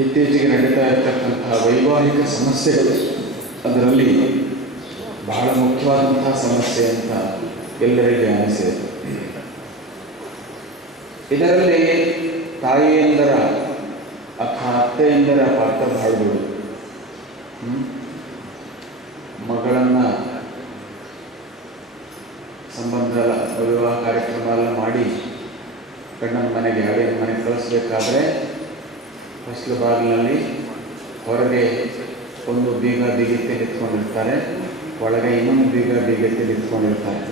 ಇತ್ತೀಚೆಗೆ ನಡೀತಾ ಇರತಕ್ಕಂತಹ ವೈವಾಹಿಕ ಸಮಸ್ಯೆಗಳು ಅದರಲ್ಲಿ ಬಹಳ ಮುಖ್ಯವಾದಂತಹ ಸಮಸ್ಯೆ ಅಂತ ಎಲ್ಲರಿಗೆ ಅನಿಸಿದೆ. ಇದರಲ್ಲಿ ತಾಯಿಯಂದರ ಅಥವಾ ಅತ್ತೆಯಂದರ ಪಾತ್ರ ಬಹಳ ದೊಡ್ಡದು. ಮಗಳನ್ನು ಸಂಬಂಧ ವಿವಾಹ ಕಾರ್ಯಕ್ರಮ ಎಲ್ಲ ಮಾಡಿ ಗಂಡನ ಮನೆಗೆ ಅಡಿನ ಮನೆಗೆ ಕಳಿಸ್ಬೇಕಾದ್ರೆ ಹೊಸಲು ಬಾಗಿಲಿನಲ್ಲಿ ಹೊರಗೆ ಒಂದು ಬೀಗ ಬೀಗತ್ತೆ ನಿಂತ್ಕೊಂಡಿರ್ತಾರೆ, ಒಳಗೆ ಇನ್ನೊಂದು ಬೀಗ ಬೀಗತ್ತೆ ನಿಂತ್ಕೊಂಡಿರ್ತಾರೆ.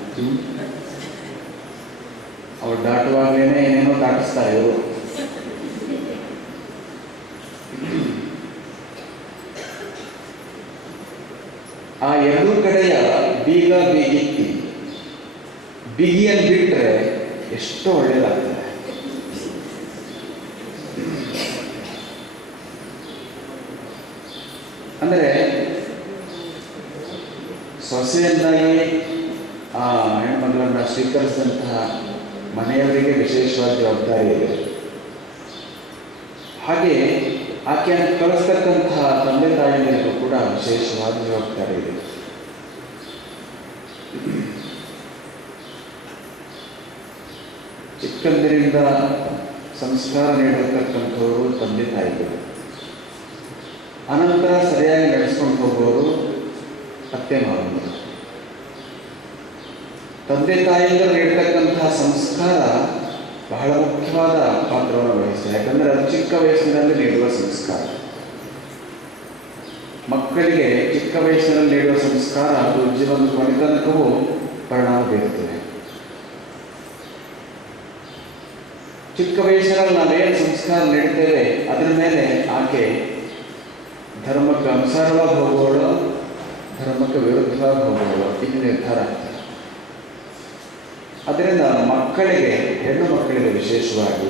ಅವ್ರು ದಾಟುವಾಗಲೇ ಏನೇನೋ ದಾಟಿಸ್ತಾರೆ ಇವರು. ಆ ಎರಡೂ ಕಡೆಯ ಬೀಗ ಬೀಗಿತ್ತಿ ಬಿಗಿಯನ್ನು ಬಿಟ್ಟರೆ ಎಷ್ಟೋ ಒಳ್ಳೆಯದಾಗ್ತದೆ. ಅಂದರೆ ಸೊಸೆಯನ್ನಾಗಿ ಆ ಹೆಣ್ಮಗಳನ್ನು ಸ್ವೀಕರಿಸಿದಂತಹ ಮನೆಯವರಿಗೆ ವಿಶೇಷವಾದ ಜವಾಬ್ದಾರಿ ಇದೆ. ಹಾಗೆ ಆಕೆಯನ್ನು ಕಳಿಸ್ತಕ್ಕಂತಹ ತಂದೆ ತಾಯಿಯರಿಗೂ ಕೂಡ ವಿಶೇಷವಾದ ಜವಾಬ್ದಾರಿ ಇದೆ. ಚಿಕ್ಕಂದಿನಿಂದ ಸಂಸ್ಕಾರ ನೀಡಿರ್ತಕ್ಕಂಥವರು ತಂದೆ ತಾಯಿಗಳು, ಅನಂತರ ಸರಿಯಾಗಿ ನಡೆಸ್ಕೊಂಡು ಹೋಗುವವರು ಅತ್ತೆ ಮಾವನವರು. ತಂದೆ ತಾಯಿಯಿಂದ ನೀಡತಕ್ಕಂತಹ ಸಂಸ್ಕಾರ ಬಹಳ ಮುಖ್ಯವಾದ ಪಾತ್ರವನ್ನು ವಹಿಸ್ತದೆ. ಯಾಕಂದರೆ ಅದು ಚಿಕ್ಕ ವಯಸ್ಸಿನಲ್ಲಿ ನೀಡುವ ಸಂಸ್ಕಾರ. ಮಕ್ಕಳಿಗೆ ಚಿಕ್ಕ ವಯಸ್ಸಿನಲ್ಲಿ ನೀಡುವ ಸಂಸ್ಕಾರ ಅದು ಜೀವನದ ಕೊನೆತನಕವೂ ಪರಿಣಾಮ ಬೀರುತ್ತದೆ. ಚಿಕ್ಕ ವಯಸ್ಸಿನಲ್ಲಿ ನಾವೇನು ಸಂಸ್ಕಾರ ನೀಡ್ತೇವೆ ಅದರ ಮೇಲೆ ಆಕೆ ಧರ್ಮಕ್ಕೆ ಅನುಸಾರವಾಗಿ ಹೋಗುವವಳು, ಧರ್ಮಕ್ಕೆ ವಿರುದ್ಧವಾಗಿ ಹೋಗುವವಳು ಇದು ನಿರ್ಧಾರ ಆಗ್ತದೆ. ಅದರಿಂದ ಮಕ್ಕಳಿಗೆ, ಹೆಣ್ಣು ಮಕ್ಕಳಿಗೆ ವಿಶೇಷವಾಗಿ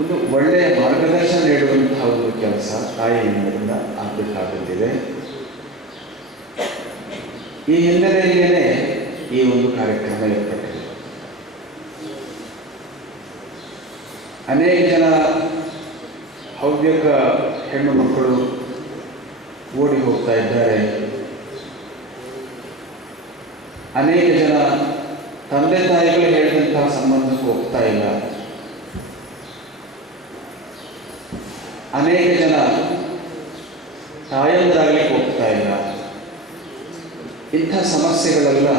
ಒಂದು ಒಳ್ಳೆಯ ಮಾರ್ಗದರ್ಶನ ನೀಡುವಂತಹ ಒಂದು ಕೆಲಸ ತಾಯಿಯಿಂದ ಆಗಬೇಕಾಗುತ್ತಿದೆ. ಈ ಹಿನ್ನೆಲೆಯಲ್ಲೇ ಈ ಒಂದು ಕಾರ್ಯಕ್ರಮ ಏರ್ಪಟ್ಟಿದೆ. ಅನೇಕ ಜನ ಹವ್ಯಕ ಹೆಣ್ಣು ಮಕ್ಕಳು ಓಡಿ ಹೋಗ್ತಾ ಇದ್ದಾರೆ. ಅನೇಕ ಜನ ತಂದೆ ತಾಯಿಗಳು ಹೇಳಿದಂತಹ ಸಂಬಂಧಕ್ಕೆ ಹೋಗ್ತಾ ಇಲ್ಲ. ಅನೇಕ ಜನ ತಾಯಂದರಾಗಲಿಕ್ಕೆ ಹೋಗ್ತಾ ಇಲ್ಲ. ಇಂಥ ಸಮಸ್ಯೆಗಳೆಲ್ಲ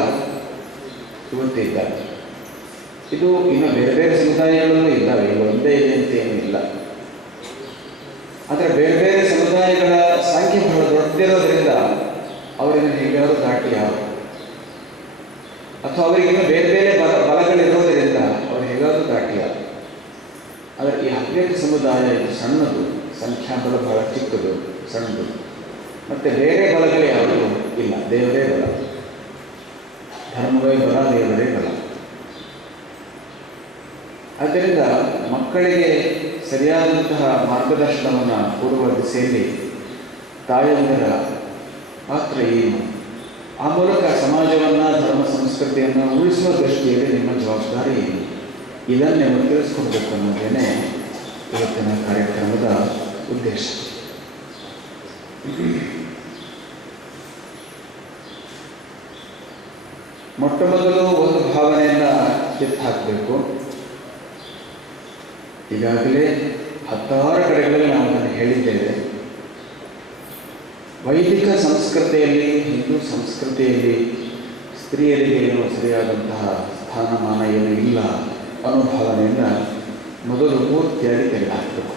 ಇವತ್ತಿದ್ದಾರೆ. ಇದು ಇನ್ನು ಬೇರೆ ಬೇರೆ ಸಮುದಾಯಗಳಲ್ಲೂ ಇದ್ದಾವೆ, ಇದು ಒಂದೇ ಇದೆ ಅಂತ ಏನೂ ಇಲ್ಲ. ಆದರೆ ಬೇರೆ ಬೇರೆ ಸಮುದಾಯಗಳ ಸಂಖ್ಯೆ ಬಹಳ ದೊಡ್ಡದಿರೋದ್ರಿಂದ ಅವರನ್ನು ಹೇಗಾದರೂ ದಾಟಿ ಯಾರು, ಅಥವಾ ಅವರಿಗಿನ್ನೂ ಬೇರೆ ಬೇರೆ ಬಲಗಳಿರೋದರಿಂದ ಅವರು ಹೇಗಾದರೂ ದಾಟಿ ಯಾರು. ಆದರೆ ಈ ಹವ್ಯಕ ಸಮುದಾಯ ಇದು ಸಣ್ಣದು, ಸಂಖ್ಯಾಬಲ ಬಹಳ ಚಿಕ್ಕದು, ಸಣ್ಣದು. ಮತ್ತು ಬೇರೆ ಬಲಗಳು ಯಾವುದೂ ಇಲ್ಲ, ದೇವರೇ ಬಲ, ಧರ್ಮವೇ ಬಲ, ದೇವರೇ ಬಲ. ಆದ್ದರಿಂದ ಮಕ್ಕಳಿಗೆ ಸರಿಯಾದಂತಹ ಮಾರ್ಗದರ್ಶನವನ್ನು ಕೊಡುವ ದಿಸೆಯಲ್ಲಿ ತಾಯಂದಿರ ಪಾತ್ರ ಏನು, ಆ ಮೂಲಕ ಸಮಾಜವನ್ನು, ಧರ್ಮ ಸಂಸ್ಕೃತಿಯನ್ನು ಉಳಿಸುವ ದೃಷ್ಟಿಯಲ್ಲಿ ನಿಮ್ಮ ಜವಾಬ್ದಾರಿ ಏನು, ಇದನ್ನೇ ತಿಳಿಸ್ಕೊಡ್ಬೇಕು ಅನ್ನೋದೇನೆ ಇವತ್ತಿನ ಕಾರ್ಯಕ್ರಮದ ಉದ್ದೇಶ. ಮೊಟ್ಟ ಮೊದಲು ಒಂದು ಭಾವನೆಯನ್ನು ಕಿತ್ತು ಹಾಕಬೇಕು. ಈಗಾಗಲೇ 10 ಕಡೆಗಳಲ್ಲಿ ನಾವು ಅದನ್ನು ಹೇಳಿದ್ದೇವೆ. ವೈದಿಕ ಸಂಸ್ಕೃತಿಯಲ್ಲಿ, ಹಿಂದೂ ಸಂಸ್ಕೃತಿಯಲ್ಲಿ ಸ್ತ್ರೀಯರಿಗೆ ಏನೋ ಸರಿಯಾದಂತಹ ಸ್ಥಾನಮಾನ ಏನೂ ಇಲ್ಲ ಅನ್ನೋ ಭಾವನೆಯಿಂದ ಮೊದಲು ಪೂರ್ತಿಯಾಗಿ ತೆಗೆದುಹಾಕಬೇಕು.